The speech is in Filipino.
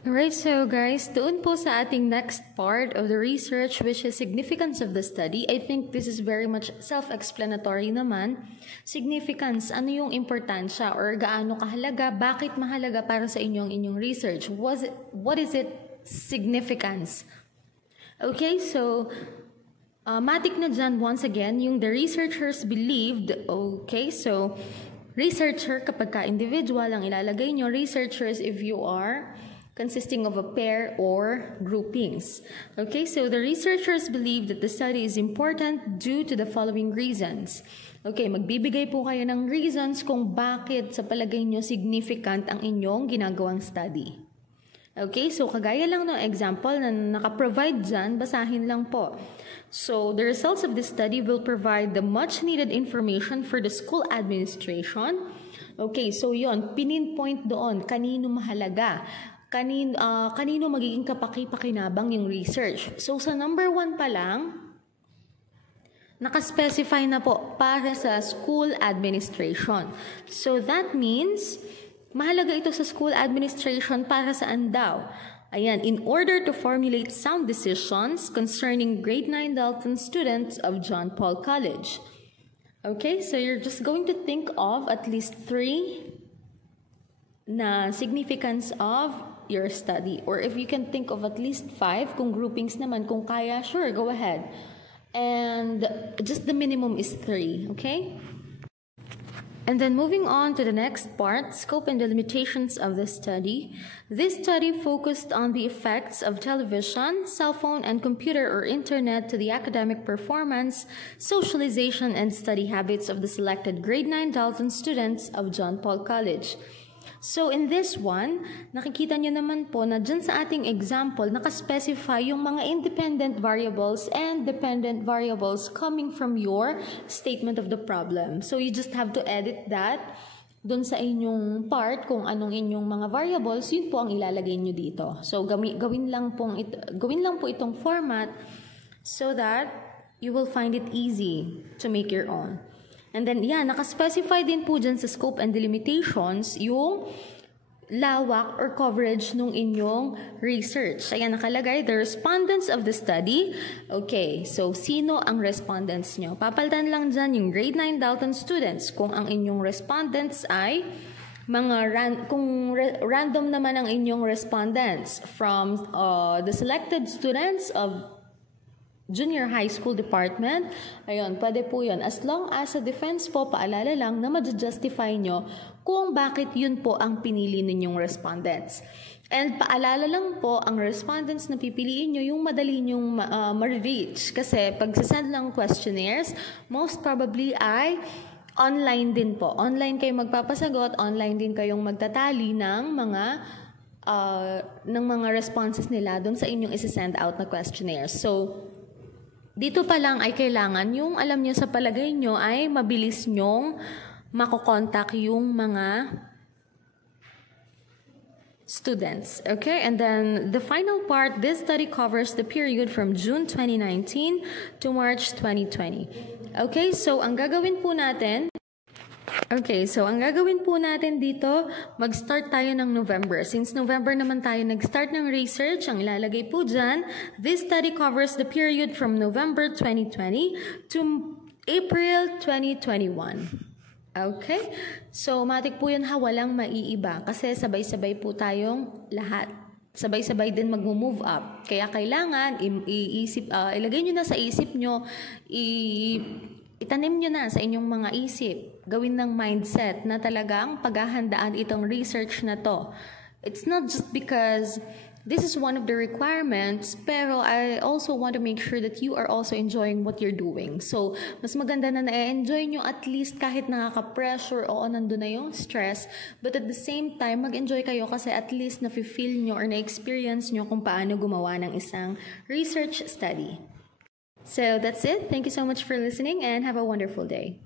Alright, so guys, doon po sa ating next part of the research, which is significance of the study. I think this is very much self-explanatory naman. Significance, ano yung importansya or gaano kahalaga, bakit mahalaga para sa inyong research? What is it significance? Okay, so matik na dyan once again, yung the researchers believed, okay, so researcher kapag ka individual ang ilalagay nyo, researchers if you are consisting of a pair or groupings. Okay, so the researchers believe that the study is important due to the following reasons. Okay, magbibigay po kayo ng reasons kung bakit sa palagay nyo significant ang inyong ginagawang study. Okay, so kagaya lang ng example na naka-provide dyan, basahin lang po. So, the results of this study will provide the much-needed information for the school administration. Okay, so yon pininpoint doon, kanino mahalaga. Kanino magiging kapaki-pakinabang yung research. So, sa number 1 pa lang, nakaspecify na po para sa school administration. So, that means, mahalaga ito sa school administration para saan daw? Ayan, in order to formulate sound decisions concerning grade 9 Dalton students of John Paul College. Okay, so you're just going to think of at least 3 na significance of your study. Or if you can think of at least 5, kung groupings naman, kung kaya, sure, go ahead. And just the minimum is 3, okay? And then moving on to the next part, scope and the limitations of the study. This study focused on the effects of television, cell phone, and computer or internet to the academic performance, socialization, and study habits of the selected grade 9 Dalton students of John Paul College. So in this one, nakikita nyo naman po na dyan sa ating example, nakaspecify yung mga independent variables and dependent variables coming from your statement of the problem. So you just have to edit that dun sa inyong part kung anong inyong mga variables, yun po ang ilalagay nyo dito. So gawin lang po itong format so that you will find it easy to make your own. And then, nakaspecify din po dyan sa scope and delimitations yung lawak or coverage nung inyong research. Ayan, nakalagay, the respondents of the study. Okay, so sino ang respondents nyo? Papalitan lang dyan yung grade 9 Dalton students kung ang inyong respondents ay random naman ang inyong respondents from the selected students of Junior High School Department. Ayun, pwede po yun. As long as sa defense po, paalala lang na ma-justify nyo kung bakit yun po ang pinili ninyong respondents. And paalala lang po, ang respondents na pipiliin nyo, yung madali nyong ma-reach. Kasi pag sasend lang questionnaires, most probably ay online din po. Online kayo magpapasagot, online din kayong magtatali ng mga responses nila doon sa inyong isi-send out na questionnaires. So, dito pa lang ay kailangan yung alam nyo sa palagay nyo ay mabilis nyong makokontak yung mga students. Okay? And then the final part, this study covers the period from June 2019 to March 2020. Okay? So, ang gagawin po natin dito, mag-start tayo ng November. Since November naman tayo nag-start ng research, ang ilalagay po dyan, this study covers the period from November 2020 to April 2021. Okay? So, matik po yun walang maiiba kasi sabay-sabay po tayong lahat. Sabay-sabay din mag-move up. Kaya kailangan ilagay nyo na sa isip nyo, itanim nyo na sa inyong mga isip. Gawin ng mindset na talagang paghahandaan itong research na to. It's not just because this is one of the requirements, pero I also want to make sure that you are also enjoying what you're doing. So, mas maganda na na-enjoy nyo at least kahit nakaka-pressure o nandun na yung stress, but at the same time, mag-enjoy kayo kasi at least na-feel nyo or na-experience nyo kung paano gumawa ng isang research study. So that's it. Thank you so much for listening and have a wonderful day.